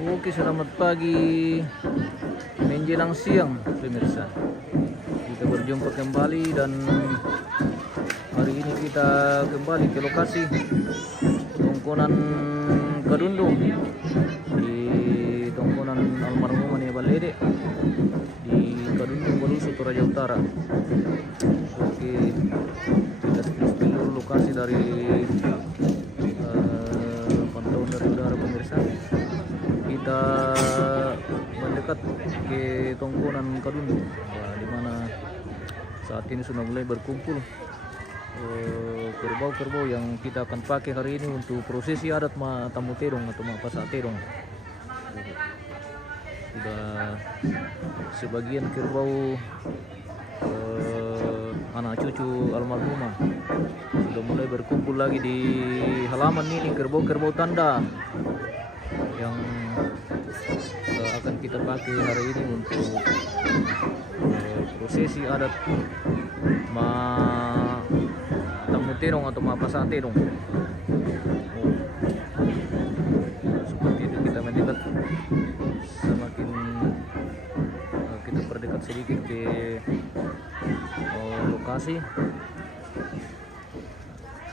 Oke, selamat pagi menjelang siang pemirsa. Kita berjumpa kembali dan hari ini kita kembali ke lokasi Tongkonan Kadundung di Tongkonan almarhum Nia Balede di Kadundung Balusu Toraja Utara. Oke, kita spill dulu lokasi dari pantauan dari udara pemirsa. Kita mendekat ke Tongkonan Kadundung, di mana saat ini sudah mulai berkumpul kerbau-kerbau yang kita akan pakai hari ini untuk prosesi adat tamu terong atau mapasa terong. Sudah sebagian kerbau anak cucu almarhumah sudah mulai berkumpul lagi di halaman ini, kerbau-kerbau tanda yang akan kita pakai hari ini untuk prosesi adat tamu terong atau mapasa terong. Seperti itu kita mendekat, semakin kita berdekat sedikit ke lokasi.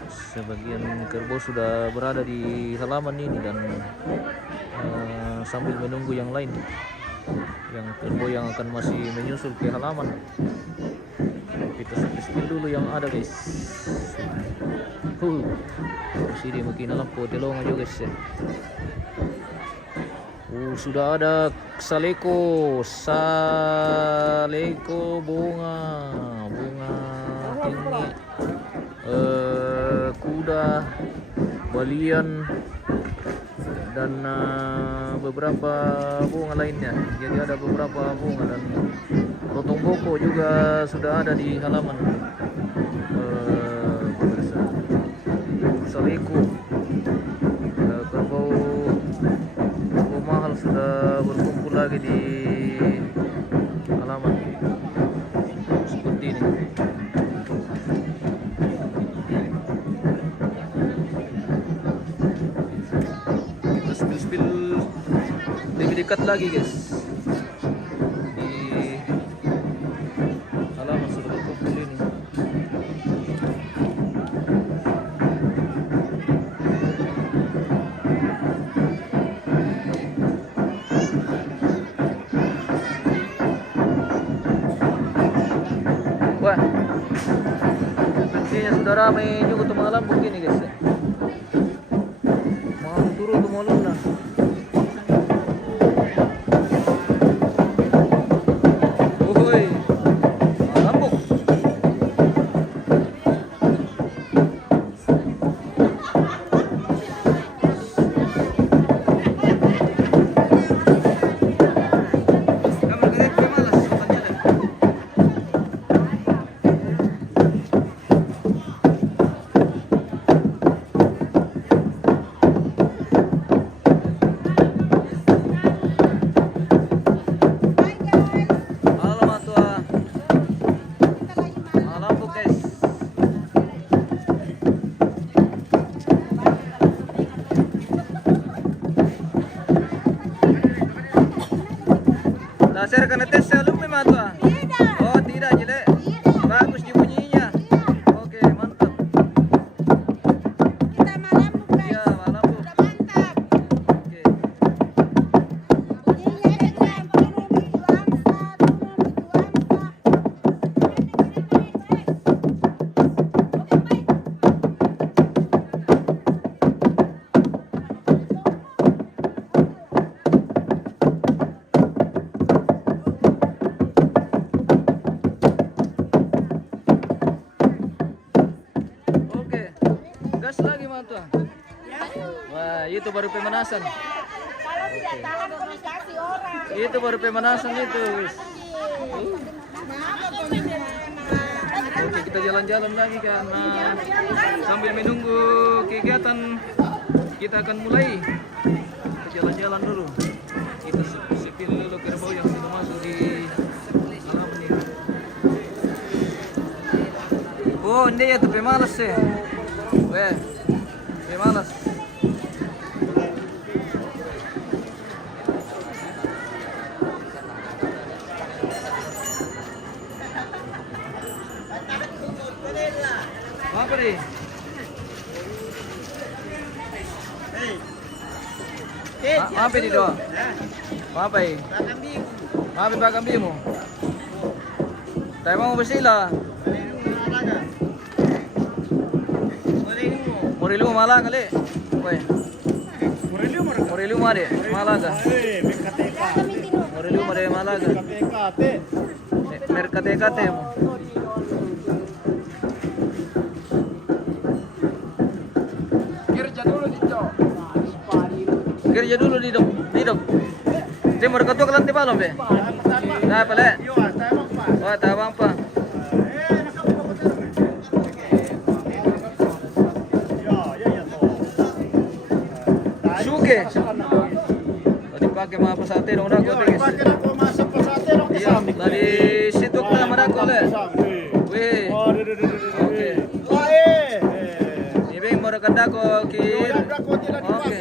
Sebagian kerbau sudah berada di halaman ini dan sambil menunggu yang lain, yang kerbau yang akan masih menyusul ke halaman. Kita spill dulu yang ada guys. Sini mungkin lampu telong aja guys ya. Sudah ada saleko bunga tinggi, kuda, balian, dan beberapa bunga lainnya. Jadi ada beberapa bunga dan rotong boko juga sudah ada di halaman. Saleko, kerbau mahal sudah berkumpul lagi di halaman seperti ini. Kita spill lebih dekat lagi guys. Di halaman sudah berkumpul ini. Wah, sepertinya sudah ramai juga tuh malam begini guys. Mau turun tuh malam lah. Woi, lambuk. Laser kena tes sebelum memang tuh. Tidak. Oh tidak, jelek. Bagus bunyinya. Oke, mantap. Kita malam bu. Iya, malam bu. Sudah mantap. Oke. Bunyinya kejam. Oke. Gas lagi mantap. Wah, itu baru pemanasan. Kalau tidak tahan komunikasi orang. Itu baru pemanasan itu. Oke, kita jalan-jalan lagi karena sambil menunggu kegiatan kita akan mulai. Kita jalan-jalan dulu. Kita spill dulu kerbau yang sudah masuk di halaman ini. Oh, ini ya tuh pemalas sih. Weh, pemalas. Apa dito? Apa eh? Apa ba kambing mo? Tayo mo ba sila? Morilu malang kali. Oke. Morilu mare Malaga. Morilu mare Malaga. Merkate mo. Kerja dulu di dok. Timur ketua ke lantai malam be. Nah, pale. Wah, tabang pa. Suke. Tadi pakai mga pasatero na ko tingis. Iya, dari situ ka naman ako le. Weh. Oke. Ibig mo rakanda ko kir. Oke.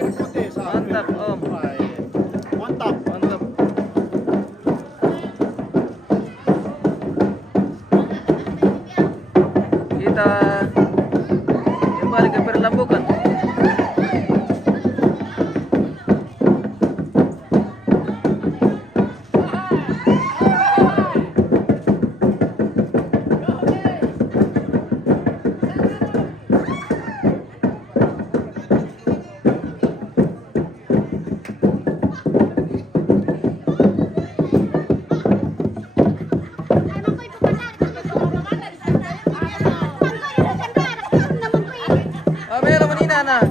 Mantap, Om. Mantap. Kita kembali ke Perlambukan. Nah.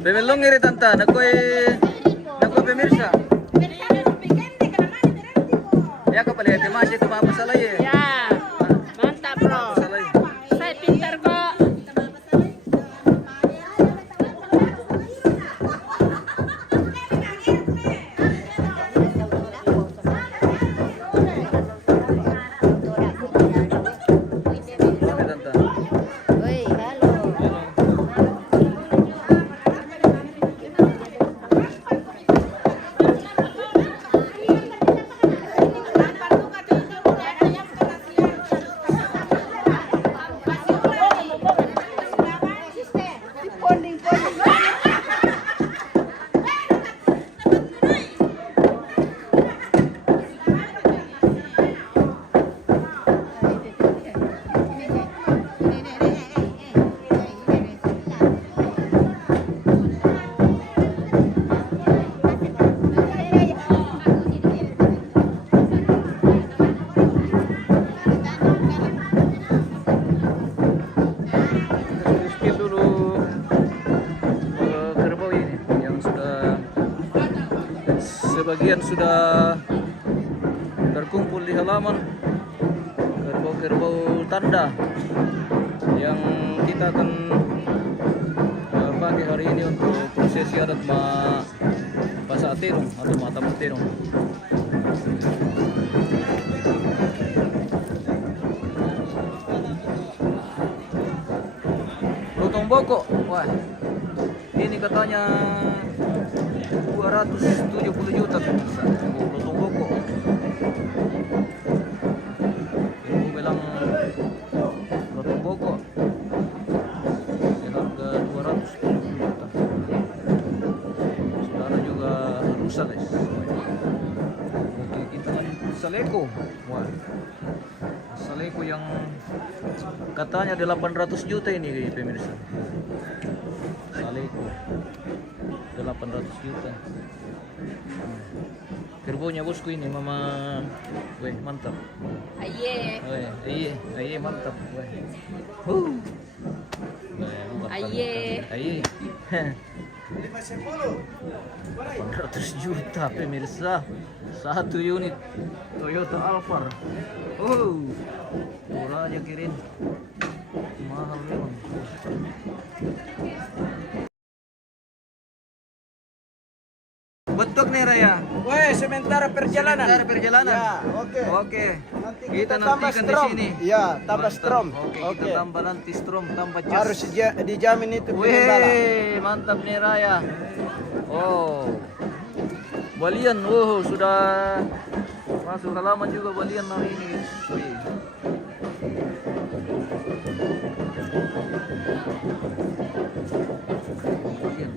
Pemelong ngiri tanta, nakoy pemirsa. Ya kapalya, masih itu masalah ya. Ya, mantap bro. Saya pintar kok. Sebagian sudah terkumpul di halaman kerbau-kerbau tanda yang kita akan pakai hari ini untuk prosesi adat Pasatirong atau Matapatirong. Lutong boko, wah ini katanya 270 juta lutong boko. Ibu bilang lutong boko harga 270 juta. Saudara juga rusak guys. Oke, kita saleko. Wah, saleko yang katanya 800 juta ini pemirsa. Saleko 800 juta. Kerbaunya bosku ini mama, weh mantap. Aye. Aye mantap. Weh. Aye. 800 juta pemirsa. Satu unit Toyota Alphard. Murah aja kirim. Mahal memang. Betok nih Raya. Weh, sementara perjalanan. Sementara perjalanan. Ya, oke. Oke. Nanti Kita tambah nantikan di strom. sini. Iya, tambah Mantap. strom. Oke, kita tambah nanti strom, tambah jas. Harus dijamin itu penembala. Wih, mantap nih Raya. Oh. Balian, sudah masuk halaman juga balian hari ini. Wih. Balian.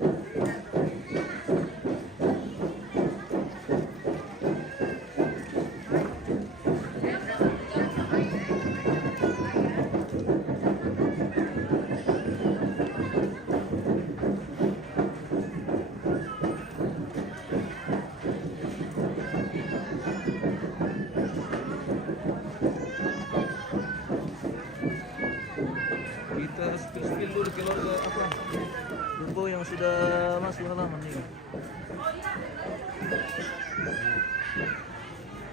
Kita spill dulu keluarga apa? Lumbo yang sudah masuk halaman nih.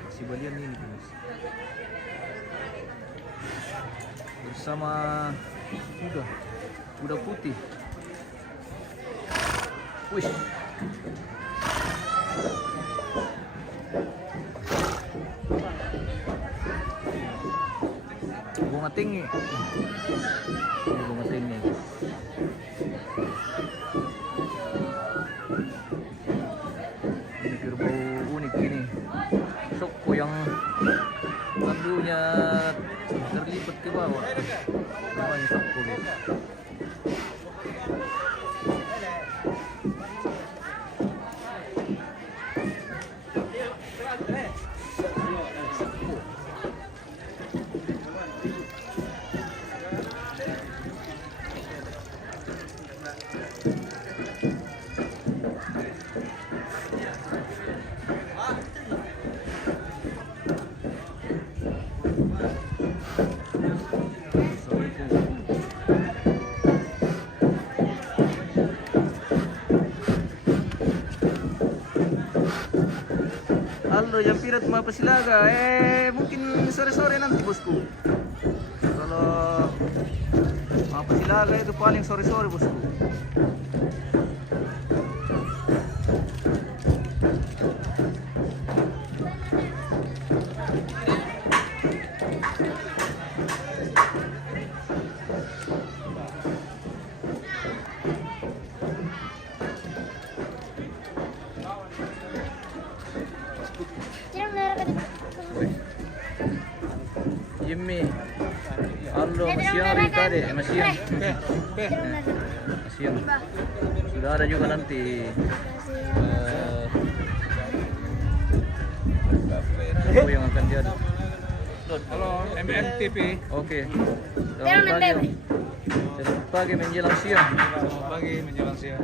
Si balian ini guys. Bersama kuda putih. Wih. Bunga tinggi. Ini bunga tinggi. Ini kerbau unik ini. Soko yang tandunya terlipat ke bawah. Namanya soko guys. Halo, yang pirat mau Pasilaga. Mungkin sore-sore nanti bosku. Kalau mau Pasilaga itu paling sore-sore bosku. Jimmy, halo, siang Rita deh, siang. Siang. Sudah ada juga nanti. Apa yang akan jadi? Halo, MMTP. Oke. Selamat pagi menjelang siang. Selamat pagi menjelang siang.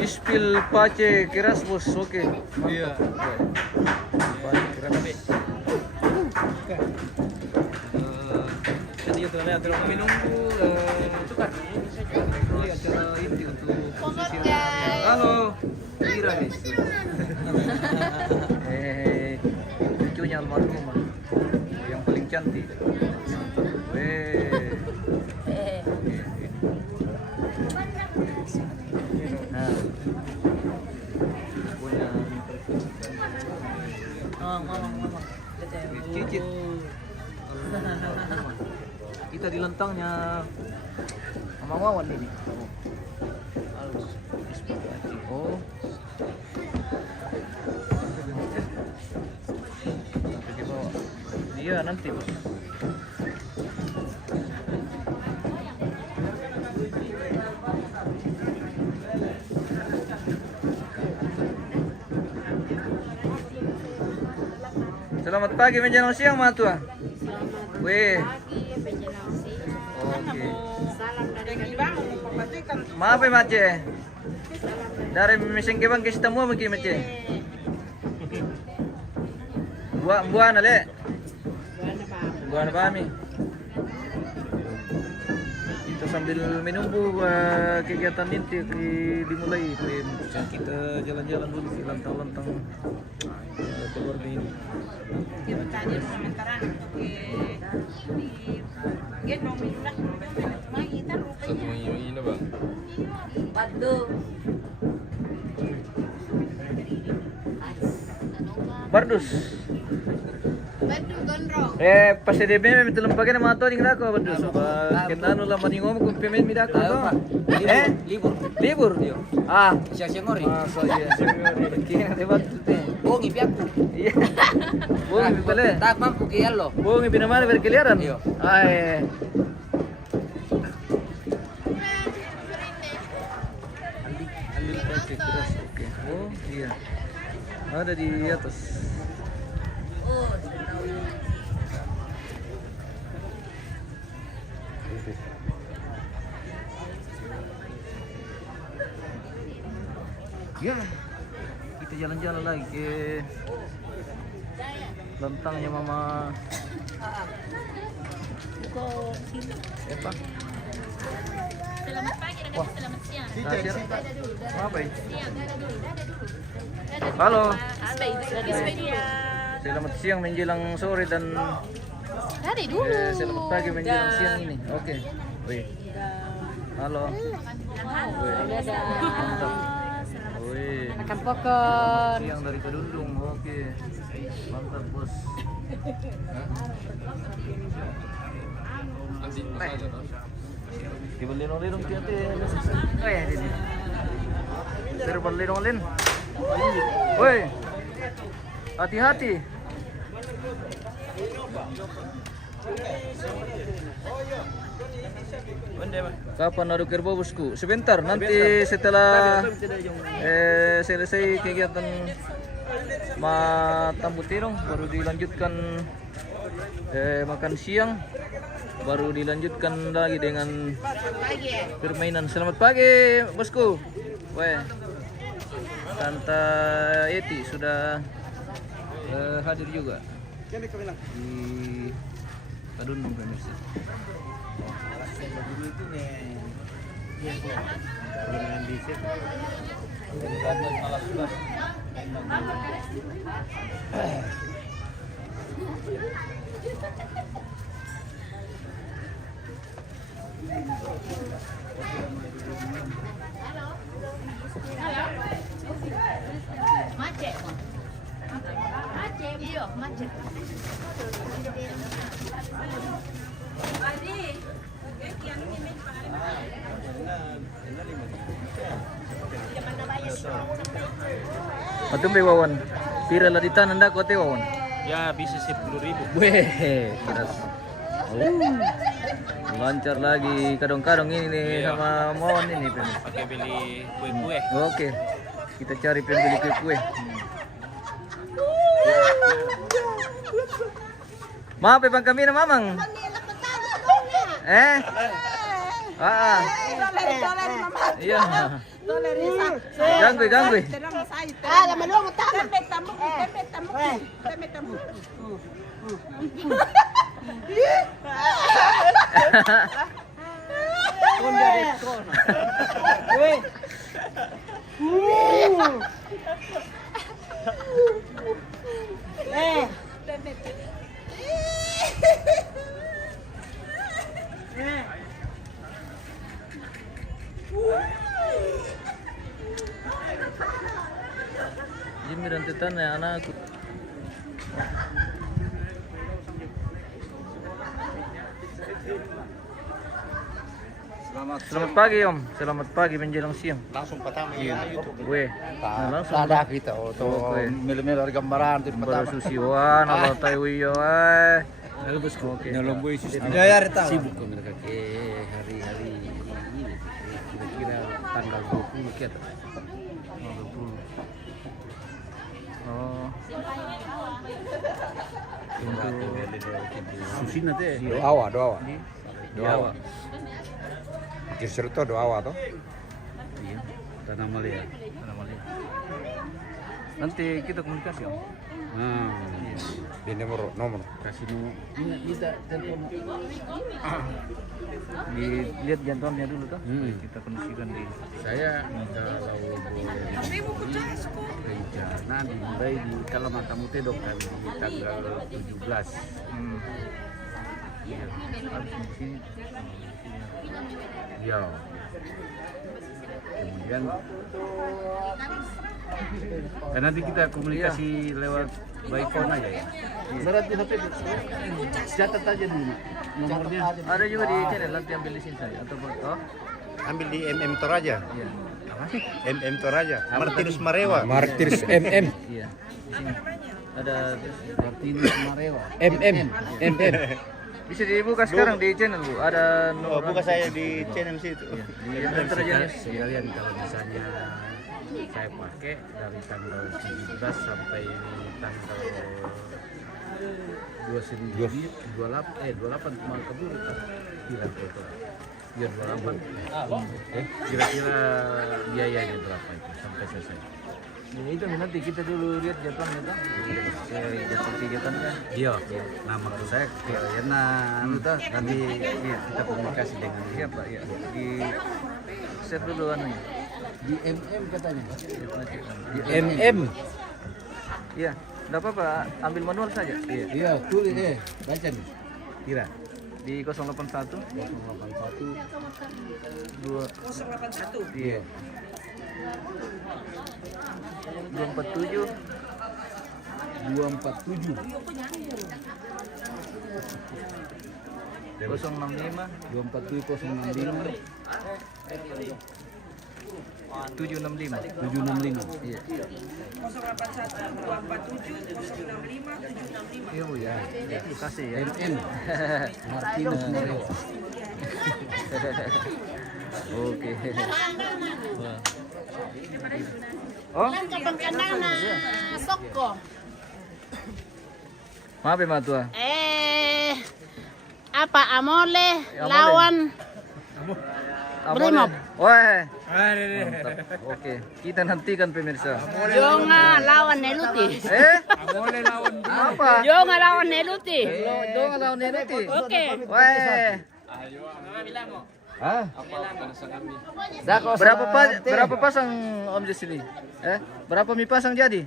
Ispil pace keras bos, oke. Iya. Pace keras. Jadi itu lihat terus menunggu tukar. Ini acara inti untuk posisi. Halo, Ira guys. Cucunya almarhumah yang paling cantik. Nah, punya cicit. Kita di lentangnya sama Wawan ini. Oh. Iya nanti bos. Selamat pagi menjelang siang matua. Weh. Oke. Maaf ya Mace. Dari Mesengkebang ke Sitamua mungkin Mace. Buana le. Buana kami. Kita sambil menunggu kegiatan inti dimulai. Kita jalan-jalan dulu di lantang-lantang keluarga ini. Satu ini bang. Padu. Badus. Badu gondrong. Pasti dia memang itu lempagin sama atau ning dako Badus. Kita anu laman ngomong ku pemain mi dako. Libur. Libur. Ah, Siang-siang ngori. masa iya. Kira debat teh. Bongi piakku. Iya. Bungi pala. Tak mampu kaya lo. Bungi pinamana berkeliaran. Iya. Ay. Plastik keras. Oke. Oh, iya. Ada di atas. Ya, kita jalan-jalan lagi ke lentangnya Mama. Apa? Selamat pagi dan selamat siang. Apa ini? Halo. Selamat siang menjelang sore dan Tadi dulu. selamat pagi menjelang siang ini. Oke. Wih. Halo. Mantap. Wih. Makan popcorn. Siang dari Kedundung. Oke. Mantap, Bos. Dibeli-lilong tiap ini. Terbeli-lilong. Woi. Hati-hati. Kapan adu kerbau bosku? Sebentar, nanti setelah selesai kegiatan tamu terong baru dilanjutkan makan siang, baru dilanjutkan lagi dengan permainan. Selamat pagi bosku. Weh, Tante Eti sudah hadir juga di Kadundung pemirsa. Macet. Macet. Iya, macet. Atum be Wawan. Pira lah di tanah ndak kote Wawan. Ya bisa 10.000. Weh, kiras. Lancar lagi kadang-kadang ini nih sama Wawan ini pemirsa. Pakai beli kue-kue. Oke. Kita cari pembeli kue-kue. Maaf Bang kami na Mamang. Ah. Iya. Ganggu. Jimmy dan Titan ya anakku. Selamat pagi Om. Selamat pagi menjelang siang. Langsung pertama ya YouTube. Gue. Langsung Ada kita auto mil-mil gambaran itu baru susiwan Allah tahu yo Oke. Nyelomboy sistem. Ya tahu. Sibuk kok mereka ke hari-hari ini kira-kira tanggal 20 ke atas. 20. Oh. Susina teh. Doawa. Doawa. Justru itu doawa toh. Iya. Tanah Malia. Nanti kita komunikasi Om. Di nomor. Kasih nomor. Minta telepon. Dilihat jantungannya dulu toh. Kita kondisikan di. Saya kalau nanti mulai di kalau matamu tedok kan di tanggal 17. Iya. Langsung di sini. Ya. Kemudian Dan nanti kita komunikasi lewat by phone aja ya. Berarti HP catat aja dulu nomornya. Ada juga di channel, nanti ambil di sini saja atau oh? Ambil di MM Toraja. Iya. MM Toraja. Martinus Marewa. Martirs MM. Iya. Di sini. Ada Martinus Marewa. MM. MM. bisa dibuka sekarang di channel Bu. Ada Oh, buka saya di channel situ. Iya, di MM Toraja News. Sekalian kalau misalnya saya pakai dari tanggal 17 sampai tanggal 28 kemarin keburu bilang itu. Ya 28. Kira-kira biayanya berapa itu sampai selesai? Ya, itu nanti kita dulu lihat jadwalnya kan. Jadwal kegiatannya. Iya, nah maksud saya karena nanti kita komunikasi dengan Iya Pak, ya. Di save dulu anunya. Di MM katanya. Di MM. Iya, enggak apa-apa, ambil manual saja. Iya. Iya, tulis baca nih. kira Di 081 081 2 iya 247 247 065 247 765. 765. Iya. 081 247 065 765. Iya Bu ya. Terima kasih ya. MM Martinus Marewa. Oke. Oh, Soko. maaf ya Matua. Apa Amole lawan Brimob. Wah. Mantap. Oke, kita nantikan pemirsa. Jonga lawan Neluti. Apa? Jonga lawan Neluti. Dong lawan Neluti. Oke. Wah. Hah? Berapa pasang Om di sini? Berapa mi pasang jadi?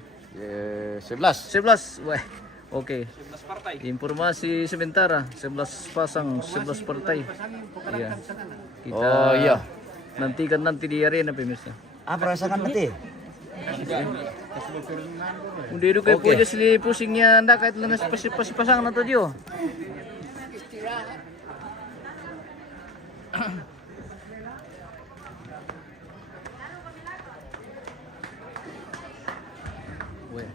11. 11. Wah. Oke. Informasi sementara 11 pasang 11 partai. Iya. Kita nantikan nanti di arena pemirsa. Apa rasakan mati? Udah hidup kayak puja sili pusingnya ndak kait lemes pasangan atau dia. Weh.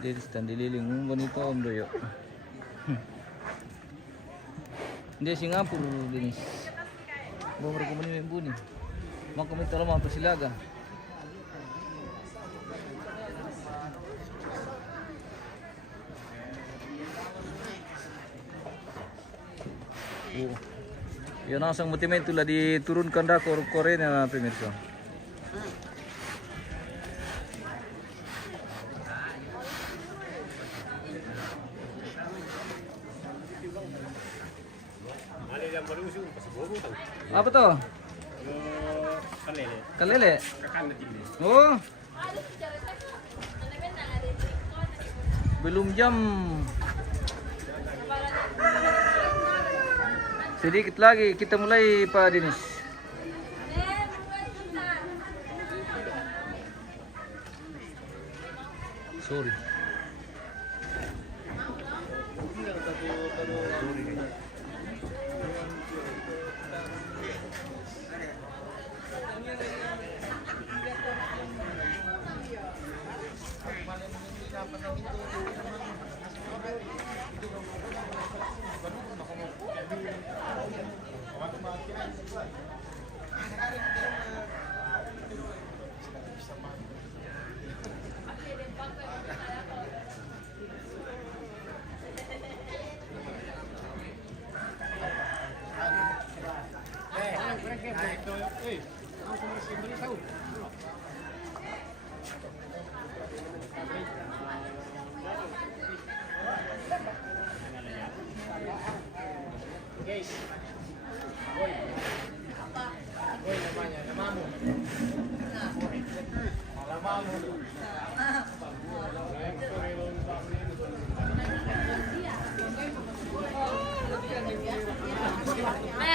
Dia stand dililing umbon itu Om Doyo. Dia Singapura Denis. Bawa rekomendasi Buni. Mau kami tolong apa silaga. Ya langsung motivasi itulah diturunkan dah korenya pemirsa. Apa tuh? Kalele. Oh. Belum jam. Sedikit lagi kita mulai Pak Denis. Sorry.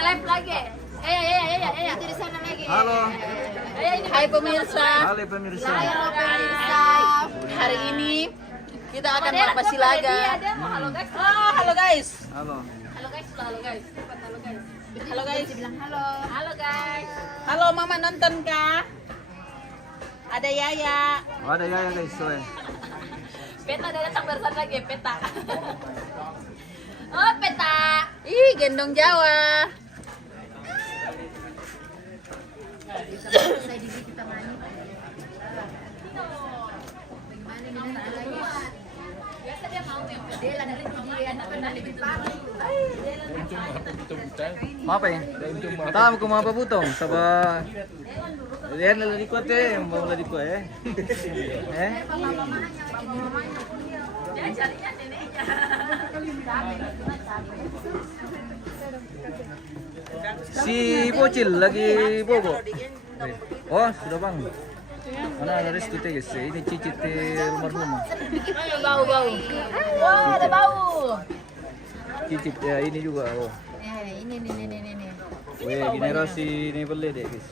Live lagi. Di sana lagi. Halo. Ini Hai pemirsa. Halo pemirsa. Hari ini kita akan melakukan silaga. Halo guys. Oh, halo guys. Halo. Halo guys. Halo guys. Halo guys. Halo guys. Bilang halo. Halo guys. Halo Mama nonton kah? Ada Yaya. Oh, ada ya guys, soe. Peta ada datang barusan lagi peta. Oh peta. Ih, gendong Jawa. Biasa dia mau yang pedela dari dia anak kenal lebih pagi. Apa ya? Tahu ko mga pabutong saba. Yan na lali ko te, mau lali ko eh. Dia carinya neneknya. Si Bocil lagi bobo. Oh, sudah bang. Mana ada restu te guys. Ini cicit rumah-rumah. Ayo bau. Wah, ada bau. Cicit ya ini juga. Oh. Ini. Weh, generasi ini boleh deh guys.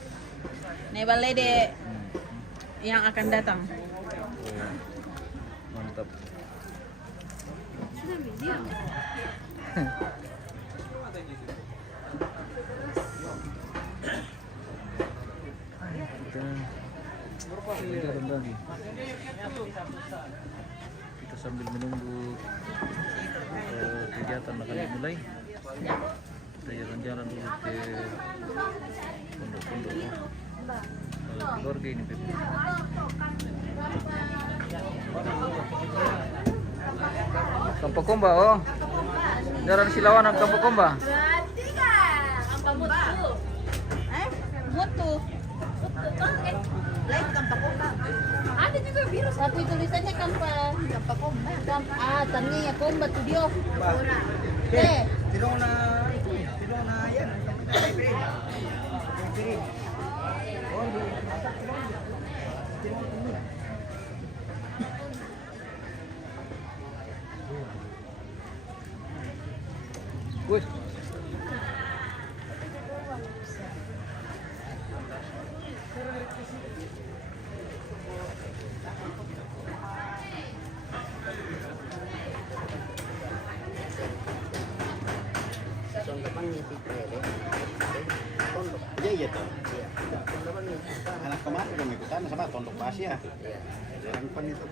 Nebal Lede yang akan datang. Oh, mantap. Kita sambil menunggu kegiatan akan dimulai. Kita jalan-jalan dulu ke pondok-pondok keluarga ini. Kampung Komba, oh. Jalan Silawanan Kampung Komba. Berarti kan kampung mutu. Mutu. Ada juga virus. Tapi tulisannya Kampa Komba. Tanya ya Komba tuh dia. Tidak na yan. Wih. Iya toh. Anak kemarin dong ikutan sama Tondok Pasya. Harapan itu.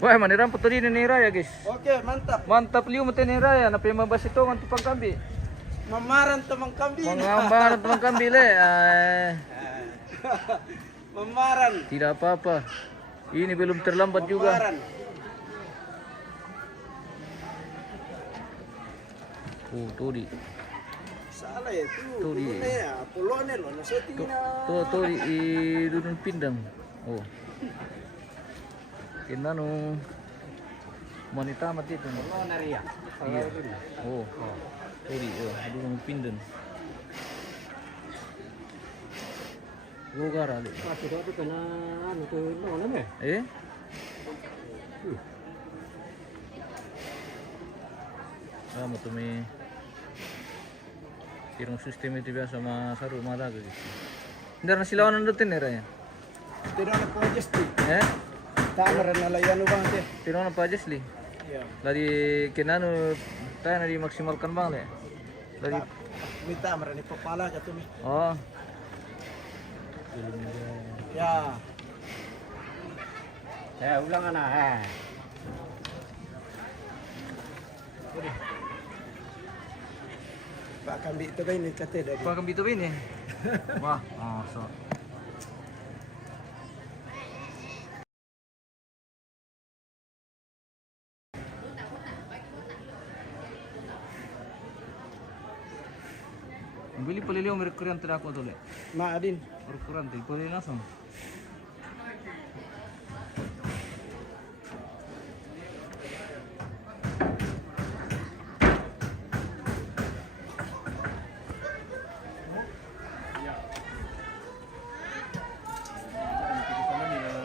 Wah, maniran putri ni Raya guys. Oke, mantap. Mantap liu mati ni Raya, napi mabas ito ng tupang kambi. Mamaran temang kambing. Mengambar tupang kambi le. Mamaran. Tidak apa-apa. Ini belum terlambat juga. Oh, tuh di. Salah ya tuh. Tuh di. Puluhan loh, nasetina. Tuh di Dunun Pindang. Oh. Kinano wanita mati itu. Oh, Naria. Iya. Oh. Tuh di Dunun Pindang. Lugar ali. Itu kena anu tuh mana ya? Eh? Kamu tuh mi tirong sistem itu biasa sama saru malaga gitu. Hindi na silawan ng rutin ya. Tidak ada projes tuh. Eh? Tamaran na layan bang teh. Tino na pajes li. Iya. Dari kinano tayo na dimaksimalkan bang le. Dari Minta tamaran ni papala ka tuh mi. oh. Ya. Saya ulang anak. Pak kami itu kan ini kata dari. Pakam bito ini. Wah, oh so. Bili paliliw may kuryente na ako dole. Maadin. Kuryente, pwede na sa.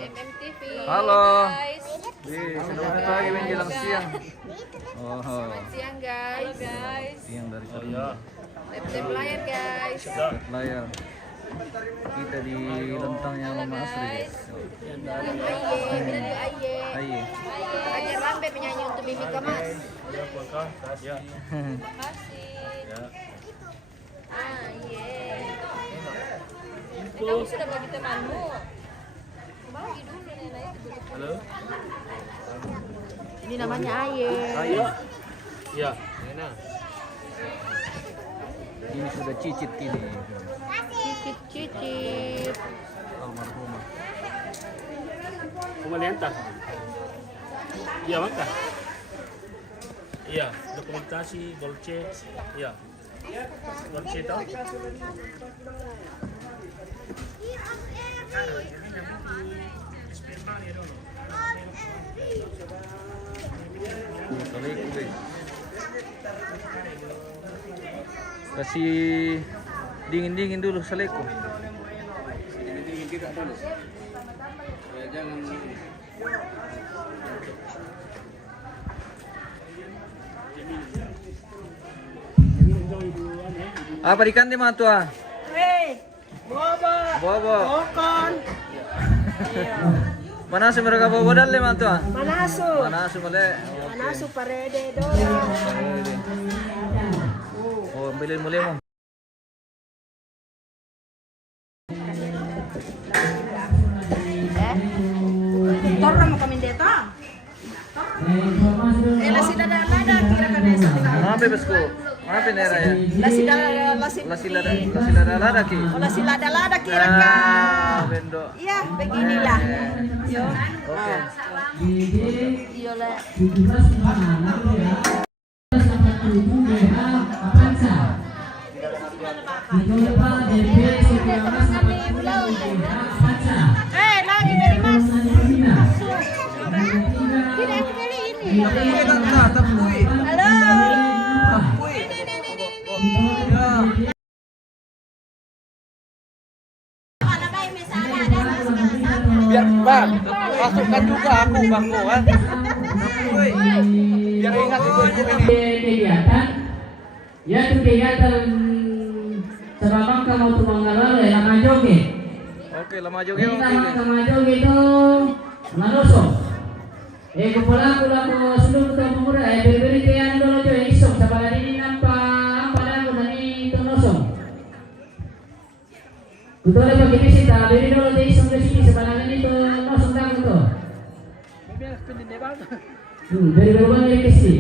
MMTV. Halo. Guys. Selamat pagi menjelang siang. Oh, Siang guys. siang dari sana. Lep layar guys. Layar. Kita di lentangnya Mama Asri. Aye, bila di aye. Aye. Aye rambe penyanyi untuk Mimi Kamas. Ya. Kasih. Aye. Kamu sudah bagi temanmu. Bagi dulu nenek itu dulu. Halo. Ini namanya Aye. Aye. Ya. Ini sudah cicit ini. Cicit. Almarhumah. Kumalianta. Iya, maka. Iya, dokumentasi Dolce. Iya. Dolce tahu? Assalamualaikum guys. Kasih dingin dulu Assalamualaikum. Dingin tidak dulu. Ya, jangan. Apa ikan di mana tua? Hei, bobo, Bobo. bokon, Mana sih mereka bobo dalam mana tua? manasu, Mana sih male? manasu parede do. Oh, ambilin mulai mo. Torra mo kami dito. La sidada lada kira ka nesa. Mana bebas ko? Mana penera ya? La sidada Lada ki. La sidada lada kira ka. Bendo. Iya, beginilah. Yo. Oke. Yo le. Lagi dari Mas. Tidak kembali ini. Halo. Biar bang, masukkan juga aku bang kan. Biar ingat ibu-ibu ini. Kegiatan yaitu kegiatan Sababang kamu tuh mengalami lama joget. Oke, lama joge Ini oke. lama joget itu manoso. Kumpulan ko sulung to mura beri kayan dulu jo isok sabala ini nampa pada ko nani tonosong. Kutole pagi bisita beri dulu de isok de sini sabala ini to nosong dang to. Beri dulu bang dari kesi.